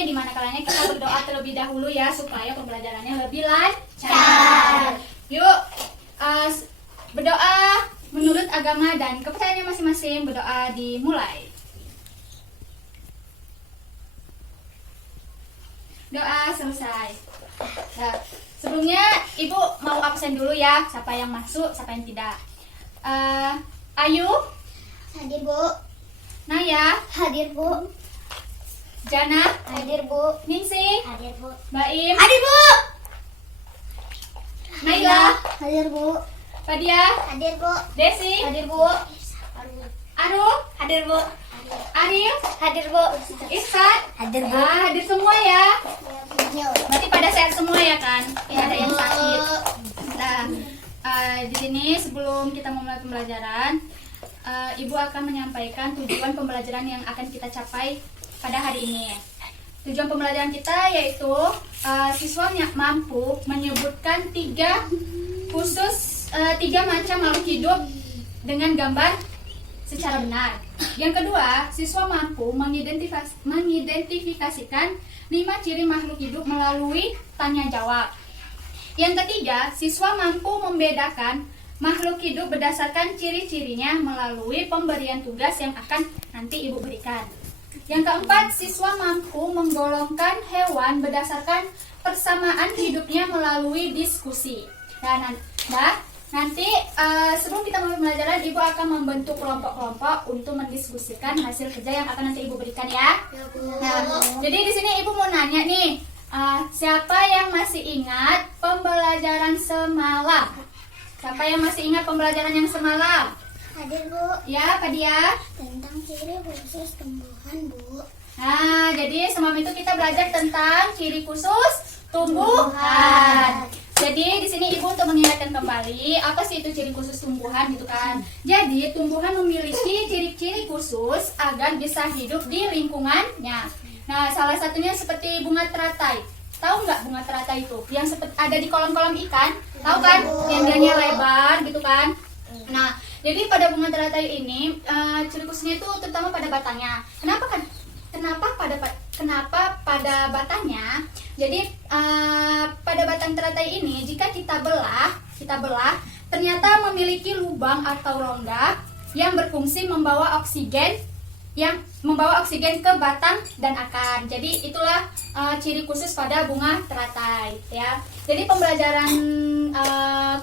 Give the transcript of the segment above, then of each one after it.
ini di mana kalanya kita berdoa terlebih dahulu ya supaya pembelajarannya lebih lancar. Yuk berdoa menurut agama dan kepercayaannya masing-masing. Berdoa dimulai. Doa selesai. Nah, sebelumnya Ibu mau absen dulu ya. Siapa yang masuk, siapa yang tidak. Ayu, Hadir, Bu. Naya, Hadir, Bu. Jana, Hadir, Bu. Ningsih, Hadir, Bu. Baim, Hadir, Bu. Naila, Hadir, Bu. Fadia, Hadir, Bu. Desi, Hadir, Bu. Aru, Hadir, Bu. Arif, Hadir, Bu. Ihsan. Hadir, Bu. Hadir semua ya. Berarti pada sehat semua ya kan? Tidak ada yang sakit. Nah, di sini sebelum kita memulai pembelajaran, Ibu akan menyampaikan tujuan pembelajaran yang akan kita capai pada hari ini. Tujuan pembelajaran kita yaitu siswa mampu menyebutkan tiga macam makhluk hidup dengan gambar secara benar. Yang kedua, siswa mampu mengidentifikasikan 5 ciri makhluk hidup melalui tanya jawab. Yang ketiga, siswa mampu membedakan makhluk hidup berdasarkan ciri-cirinya melalui pemberian tugas yang akan nanti Ibu berikan. Yang keempat, siswa mampu menggolongkan hewan berdasarkan persamaan hidupnya melalui diskusi. Nanti sebelum kita mulai pembelajaran, Ibu akan membentuk kelompok-kelompok untuk mendiskusikan hasil kerja yang akan nanti Ibu berikan ya. Nah, jadi di sini Ibu mau nanya nih, siapa yang masih ingat pembelajaran semalam? Siapa yang masih ingat pembelajaran yang semalam? Hadir, Bu. Ya, Fadia. Tentang ciri khusus tumbuhan, Bu. Nah, jadi semalam itu kita belajar tentang ciri khusus tumbuhan. Jadi di sini Ibu untuk mengingatkan kembali apa sih itu ciri khusus tumbuhan gitu kan. Jadi tumbuhan memiliki ciri-ciri khusus agar bisa hidup di lingkungannya. Nah, salah satunya seperti bunga teratai. Tahu nggak bunga teratai itu? Yang seperti ada di kolam-kolam ikan, tahu kan? Yang dianya lebar gitu kan. Nah, jadi pada bunga teratai ini ciri khususnya itu terutama pada batangnya. Kenapa pada batangnya? Jadi pada batang teratai ini jika kita belah, ternyata memiliki lubang atau rongga yang berfungsi membawa oksigen ke batang dan akar. Jadi itulah ciri khusus pada bunga teratai ya. Jadi pembelajaran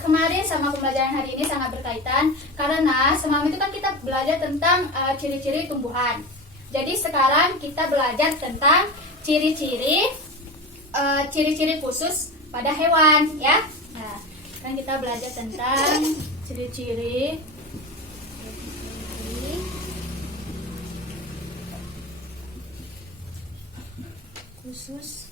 kemarin sama pembelajaran hari ini sangat berkaitan karena semalam itu kan kita belajar tentang ciri-ciri tumbuhan. Jadi sekarang kita belajar tentang ciri-ciri khusus pada hewan ya. Nah, sekarang kita belajar tentang ciri-ciri khusus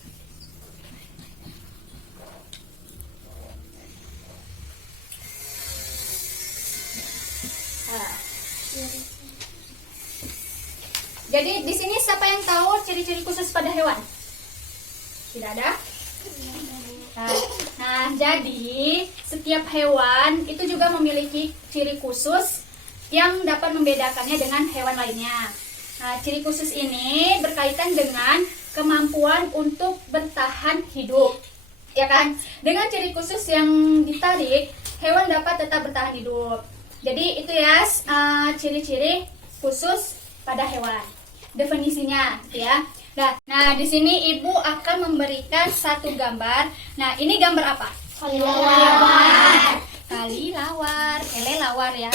Jadi di sini siapa yang tahu ciri-ciri khusus pada hewan? Tidak ada? Nah, jadi setiap hewan itu juga memiliki ciri khusus yang dapat membedakannya dengan hewan lainnya. Nah, ciri khusus ini berkaitan dengan kemampuan untuk bertahan hidup, ya kan? Dengan ciri khusus yang ditarik, hewan dapat tetap bertahan hidup. Jadi itu ya ciri-ciri khusus pada hewan. Definisinya, gitu ya. Nah, di sini Ibu akan memberikan satu gambar. Nah, ini gambar apa? Kelelawar. Kelelawar ya.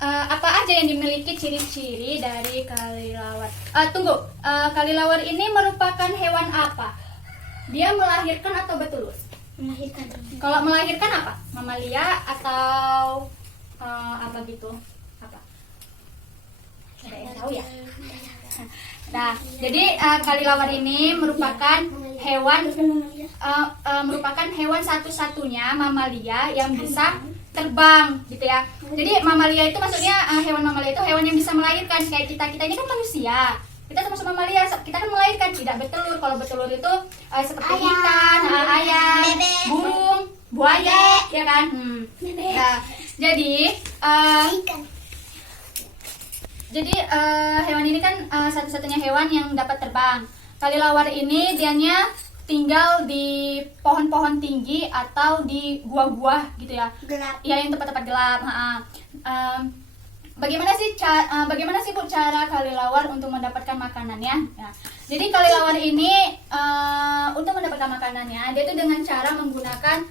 Apa aja yang dimiliki ciri-ciri dari kelelawar? Kelelawar ini merupakan hewan apa? Dia melahirkan atau bertelur? Melahirkan. Kalau melahirkan apa? Mamalia atau apa gitu? Apa? Ada yang tahu ya? Nah, jadi kelelawar ini merupakan hewan satu-satunya mamalia yang bisa terbang gitu ya. Jadi mamalia itu maksudnya hewan mamalia itu hewan yang bisa melahirkan. Kayak kita ini kan manusia. Kita termasuk mamalia, kita kan melahirkan, tidak bertelur. Kalau bertelur itu seperti ikan, ayam, burung, buaya, ya kan? Nah, Jadi Ikan. hewan ini kan satu-satunya hewan yang dapat terbang. Kelelawar ini dianya tinggal di pohon-pohon tinggi atau di gua-gua gitu ya. Gelap. Ya, yang tempat-tempat gelap. Bagaimana sih Bu cara kelelawar untuk mendapatkan makanannya? Ya. Jadi kelelawar ini untuk mendapatkan makanannya dia itu dengan cara menggunakan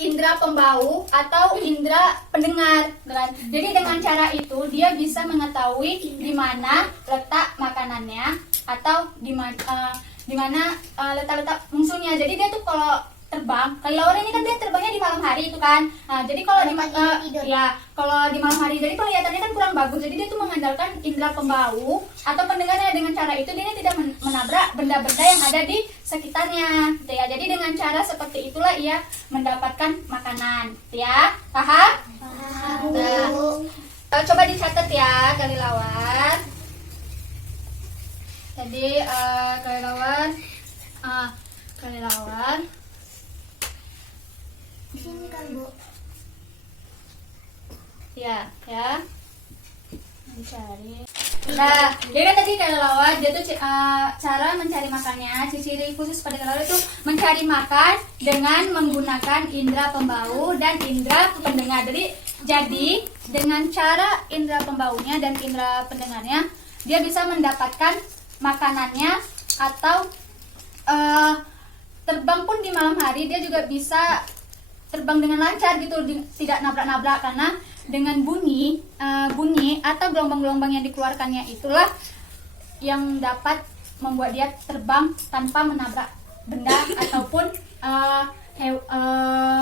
indera pembau atau indera pendengar, kan? Jadi dengan cara itu dia bisa mengetahui di mana letak makanannya atau di mana letak musuhnya. Jadi dia tuh kalau terbang, kelelawar ini kan dia terbangnya di malam hari itu kan. Nah, jadi kalau kalau di malam hari jadi penglihatannya kan kurang bagus. Jadi dia tuh mengandalkan indera pembau atau pendengarnya. Dengan cara itu dia tidak menabrak benda-benda yang ada di sekitarnya, gitu ya. Jadi dengan cara seperti itulah ia mendapatkan makanan, gitu ya. Paham? Paham, Nah, Bu. coba dicatat ya kelelawar. Jadi kelelawar Di sini kan, Bu. ya mencari. Nah, jadi kan tadi kelelawar dia tuh cara mencari makannya, ciri khusus pada kelelawar itu mencari makan dengan menggunakan indera pembau dan indera pendengar. Jadi dengan cara indera pembaunya dan indera pendengarnya dia bisa mendapatkan makanannya atau terbang pun di malam hari dia juga bisa terbang dengan lancar gitu, tidak nabrak-nabrak, karena dengan bunyi atau gelombang-gelombang yang dikeluarkannya itulah yang dapat membuat dia terbang tanpa menabrak benda ataupun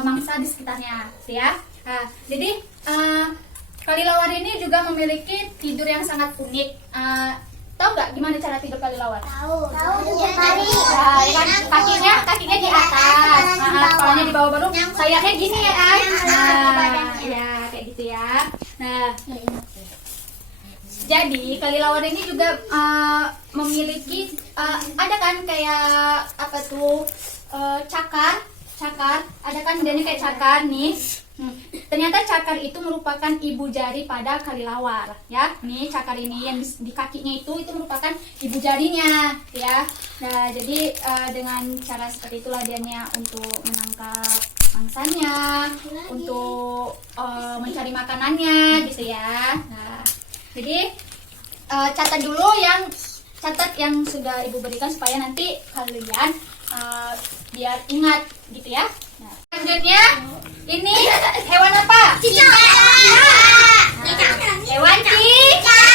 mangsa di sekitarnya, ya. Nah, jadi kelelawar ini juga memiliki tidur yang sangat unik. Tahu nggak gimana cara tidur kelelawar? Tahu tiap hari. Nah, ya kan kakinya di atas, kepalanya di bawah, baru sayapnya gini ya kan? Nah, ya kayak gitu ya. Nah, jadi kelelawar ini juga memiliki ada kan kayak apa tuh cakar, ada kan dia kayak cakar nih. Ternyata cakar itu merupakan ibu jari pada kelelawar, ya. Nih cakar ini yang di kakinya itu merupakan ibu jarinya, ya. Nah, jadi dengan cara seperti itulah dianya untuk menangkap mangsanya, untuk mencari makanannya, gitu ya. Nah, jadi catat yang sudah ibu berikan supaya nanti kalian biar ingat, gitu ya. Nah, selanjutnya ini hewan apa? Cicak. Hewan cicak.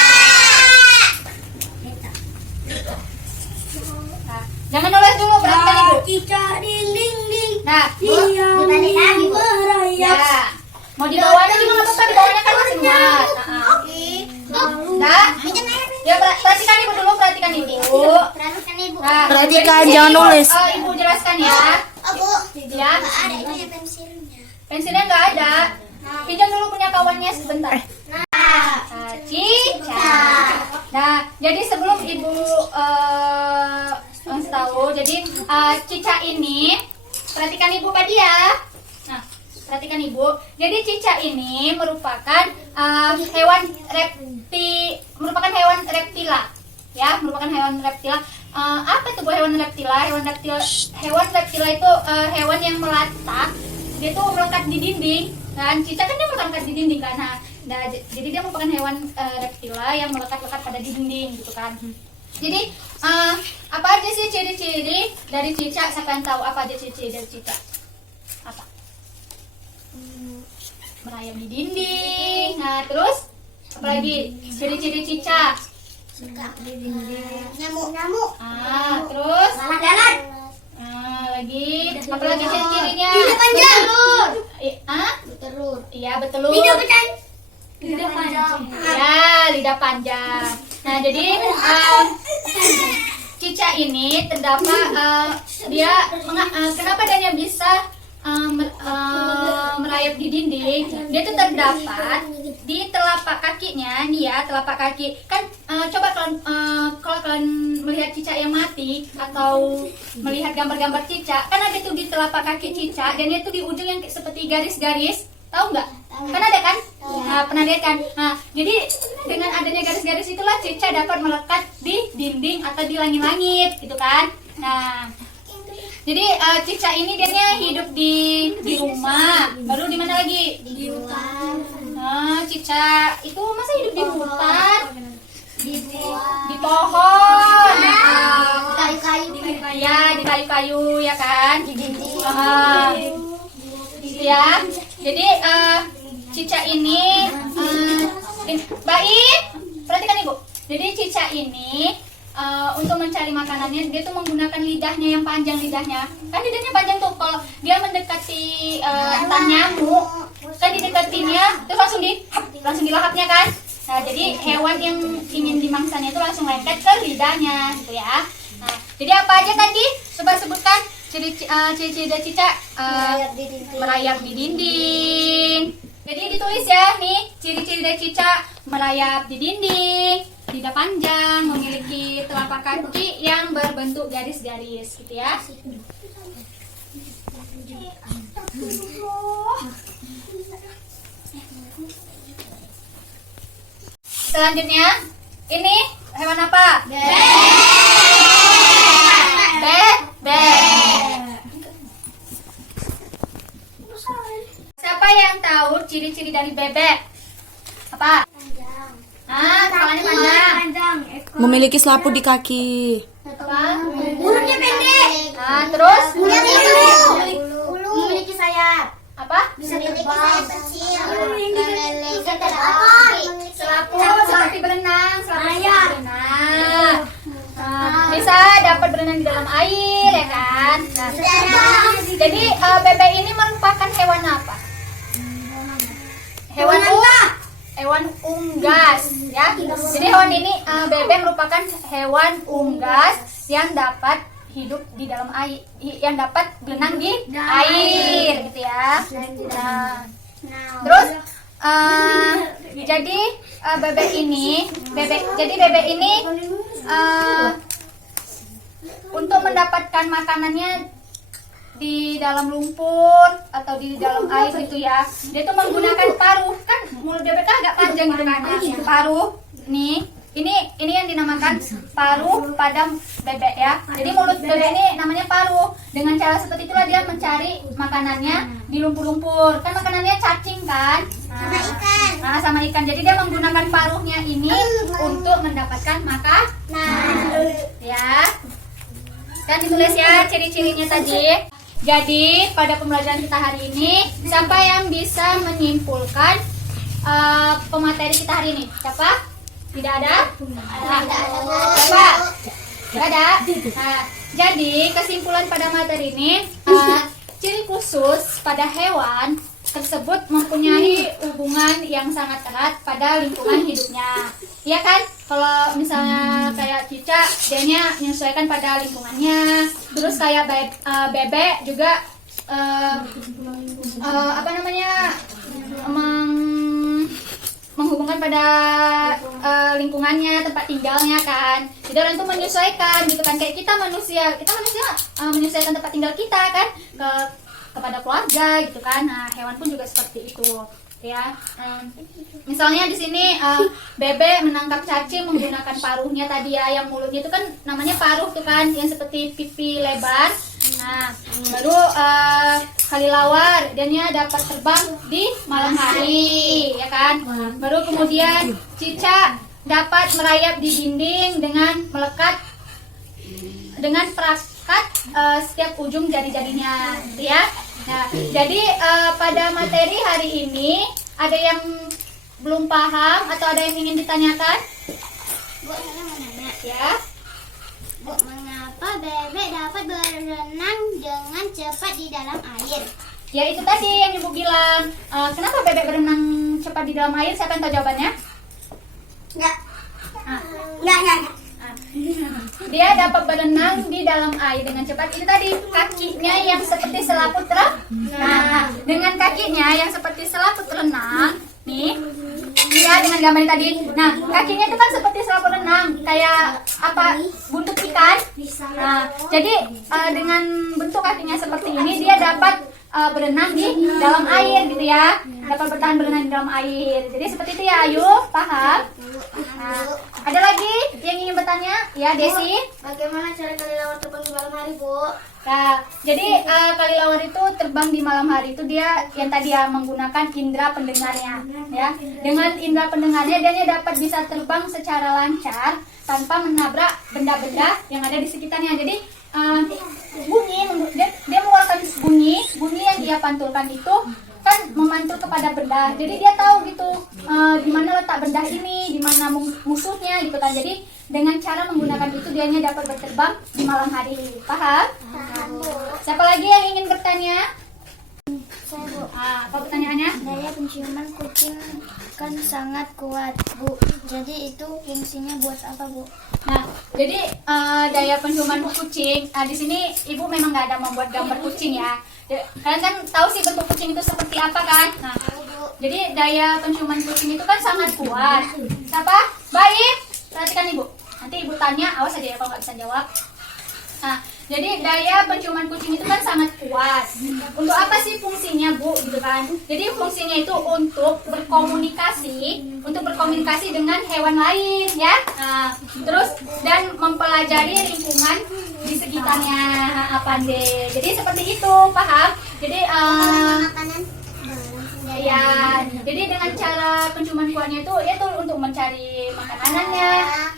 Nah, jangan nulis dulu, perhatikan ibu. Cicak ding. Nah, Dibalik lagi, Bu. ya. Mau dibawanya juga nggak apa-apa, dibawanya kan masih muat. Nah, ya perhatikan ibu dulu, perhatikan ibu. Perhatikan, Ibu. Nah, Perhatikan, jadi, jangan nulis. Ibu jelaskan ya. Oh, Bu. Ya. Ada itu ya pensilnya. Pensilnya nggak ada. Pinjam dulu punya kawannya sebentar. Cicak. Nah, jadi sebelum ibu ngasih tahu, jadi cicak ini, perhatikan ibu Padi ya. Nah, perhatikan ibu. Jadi cicak ini merupakan hewan reptila, ya, merupakan hewan reptila. Apa itu Bu hewan reptila? Hewan reptila itu hewan yang melekat. Dia tuh melekat di dinding. Kan cicak kan dia melekat di dinding kan. Nah, jadi dia merupakan hewan reptila yang melekat-lekat pada dinding gitu kan. Jadi apa aja sih ciri-ciri dari cicak? Siapa yang tahu apa aja ciri-ciri dari cicak? Apa? Merayap di dinding. Nah, terus apa lagi ciri-ciri cicak? Suka di dinding. Nyamuk. Terus Jalan. lagi apa lagi ciri-cirinya? Lidah panjang. Betelur. Betelur. Iya, betelur. Lidah panjang. Ya, lidah panjang. Nah, jadi cicak ini terdapat kenapa dia bisa merayap di dinding? Dia itu terdapat di telapak kakinya, nih ya, telapak kaki. Kan coba kalau kalian melihat cicak yang mati atau melihat gambar-gambar cicak, kan ada tuh di telapak kaki cicak, dan itu di ujung yang seperti garis-garis. Tahu nggak? Kan ada kan? Nah, pernah lihat kan? Nah, jadi dengan adanya garis-garis itulah cicak dapat melekat di dinding atau di langit-langit, gitu kan? Nah, jadi cicak ini dia hidup di rumah. Baru di mana lagi? Di hutan. Nah, cicak itu masa hidup di hutan? Di Di pohon. kayu-kayu. Ya, di kayu-kayu ya kan? Di dinding. Gitu ya. Jadi cicak ini baik. Perhatikan Ibu. Jadi cicak ini untuk mencari makanannya dia tuh menggunakan lidahnya yang panjang lidahnya. Kan lidahnya panjang tuh kalau dia mendekati entah nyamuk, kan didekatinnya terus langsung dilahapnya kan. Nah, jadi hewan yang ingin dimangsanya itu langsung lengket ke lidahnya gitu ya. Nah, jadi apa aja tadi? Coba sebutkan ciri-ciri dari cicak. Merayap di dinding. Jadi ditulis ya nih, ciri-ciri dari cicak: merayap di dinding, lidah panjang, memiliki telapak kaki yang berbentuk garis-garis gitu ya. Selanjutnya, ini hewan apa? Bebek. Siapa yang tahu ciri-ciri dari bebek? Apa? Kepalanya panjang. Memiliki selaput di kaki. Apa? Mulutnya pendek. Terus? Memiliki sayap. Apa? Bisa memiliki sayap kecil. Memiliki telaput. Selaput seperti berenang. Bisa dapat berenang di dalam air ya kan? Nah, jadi bebek ini merupakan hewan apa? Hewan unggas ya. Jadi hewan ini bebek merupakan hewan unggas yang dapat hidup di dalam air, yang dapat berenang di air gitu ya. Nah, terus jadi bebek ini untuk mendapatkan makanannya di dalam lumpur atau di dalam air gitu ya, dia tuh menggunakan paruh. Kan mulut bebek kan agak panjang gitu kan. Paruh nih, ini yang dinamakan paruh pada bebek ya. Jadi mulut bebek ini namanya paruh. Dengan cara seperti itulah dia mencari makanannya di lumpur-lumpur. Kan makanannya cacing kan? Sama ikan. Nah, sama ikan. Jadi dia menggunakan paruhnya ini untuk mendapatkan makan. Ya. Kan ditulis ya ciri-cirinya tadi. Jadi pada pembelajaran kita hari ini, siapa yang bisa menyimpulkan pemateri kita hari ini? Siapa? Tidak ada? Siapa? Tidak ada? Nah, jadi kesimpulan pada materi ini, ciri khusus pada hewan tersebut mempunyai hubungan yang sangat erat pada lingkungan hidupnya. Iya kan? Kalau misalnya kayak cicak, dianya menyesuaikan pada lingkungannya. Terus kayak bebek juga menghubungkan pada lingkungannya, tempat tinggalnya kan. Jadi orang itu menyesuaikan gitu kan. Kayak kita manusia menyesuaikan tempat tinggal kita kan kepada keluarga gitu kan. Nah, hewan pun juga seperti itu ya. Misalnya di sini bebek menangkap cacing menggunakan paruhnya tadi ya, yang mulutnya itu kan namanya paruh tuh kan, yang seperti pipi lebar. Nah, baru kelelawar, dia dapat terbang di malam hari ya kan. Baru kemudian cicak dapat merayap di dinding dengan melekat dengan perangkat setiap ujung jari-jarinya gitu ya. Nah, jadi pada materi hari ini ada yang belum paham atau ada yang ingin ditanyakan? Bu, saya mau nanya. Ya. Bu, mengapa bebek dapat berenang dengan cepat di dalam air? Ya itu tadi yang Ibu bilang. Kenapa bebek berenang cepat di dalam air? Siapa yang tahu jawabannya? Enggak. Ah. Enggak. Dia dapat berenang di dalam air dengan cepat. Itu tadi kakinya yang seperti selaput renang. Nah, dengan kakinya yang seperti selaput renang, nih, ya dengan gambar tadi. Nah, kakinya itu kan seperti selaput renang, kayak apa? Buntut ikan. Nah, jadi dengan bentuk kakinya seperti ini, dia dapat berenang di dalam air gitu ya. Dapat bertahan berenang di dalam air. Jadi seperti itu ya Ayu, paham? Nah, ada lagi yang ingin bertanya? Ya, Desi. Bagaimana cara kelelawar terbang di malam hari, Bu? Nah, jadi kelelawar itu terbang di malam hari itu dia yang tadi ya menggunakan indera pendengarnya, ya. Dengan indera pendengarnya dia dapat bisa terbang secara lancar tanpa menabrak benda-benda yang ada di sekitarnya. Jadi bunyi dia mengeluarkan bunyi yang dia pantulkan itu kan memantul kepada benda. Jadi dia tahu gitu di mana letak benda ini, di mana musuhnya gitu kan. Jadi dengan cara menggunakan itu dianya dapat berterbang di malam hari. Paham? Siapa lagi yang ingin bertanya? Saya, Bu. Apa pertanyaannya? Daya penciuman kucing kan sangat kuat, Bu. Jadi itu fungsinya buat apa, Bu? Nah, jadi daya penciuman kucing di sini ibu memang nggak ada membuat gambar kucing ya. Kalian kan tahu sih bentuk kucing itu seperti apa kan? Nah, jadi daya penciuman kucing itu kan sangat kuat. Apa? Baik, perhatikan ibu. Nanti ibu tanya, awas aja ya kalau nggak bisa jawab. Nah, jadi daya penciuman kucing itu kan sangat kuat. Untuk apa sih fungsinya, Bu? Gitu kan? Jadi fungsinya itu untuk berkomunikasi dengan hewan lain, ya. Nah, terus dan mempelajari lingkungan di sekitarnya apa deh. Jadi seperti itu, paham? Jadi ya, jadi dengan cara penciuman kuatnya itu untuk mencari makanannya.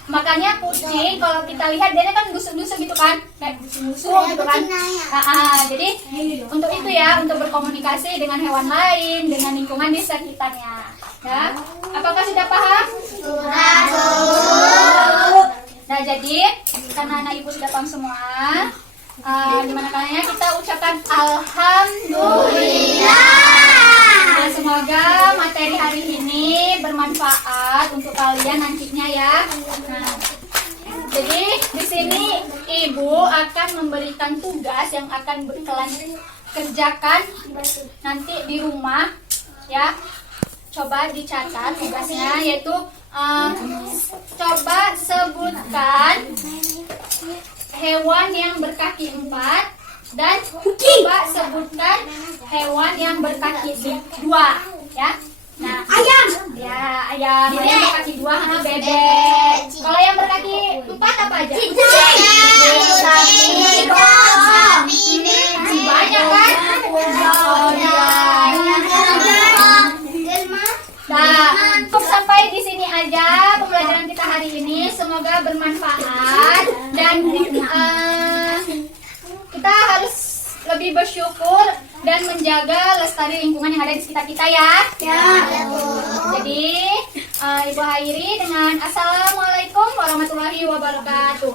Makanya kucing kalau kita lihat dia kan busuk-busuk gitu kan, kayak busuk gitu kan. Jadi untuk itu ya, untuk berkomunikasi dengan hewan lain, dengan lingkungan di sekitarnya. Ya, apakah sudah paham? Sudah, Bu. Nah, jadi karena anak ibu sudah paham semua, gimana caranya kita ucapkan alhamdulillah. Nah, semoga materi hari ini bermanfaat untuk kalian nantinya ya. Nah, jadi di sini ibu akan memberikan tugas yang akan kalian kerjakan nanti di rumah ya. Coba dicatat tugasnya, yaitu coba sebutkan hewan yang berkaki 4 dan coba sebutkan hewan yang berkaki 2 ya. Nah, ayam. Ya, ayam. Ayam berkaki 2 sama bebek. Kalau yang berkaki 4 apa aja? Sapi, banyak kan? Oh iya. Nah, cukup sampai di sini aja pembelajaran kita hari ini. Semoga bermanfaat dan kita harus lebih bersyukur dan menjaga lestari lingkungan yang ada di sekitar kita ya. Jadi Ibu akhiri dengan Assalamualaikum warahmatullahi wabarakatuh.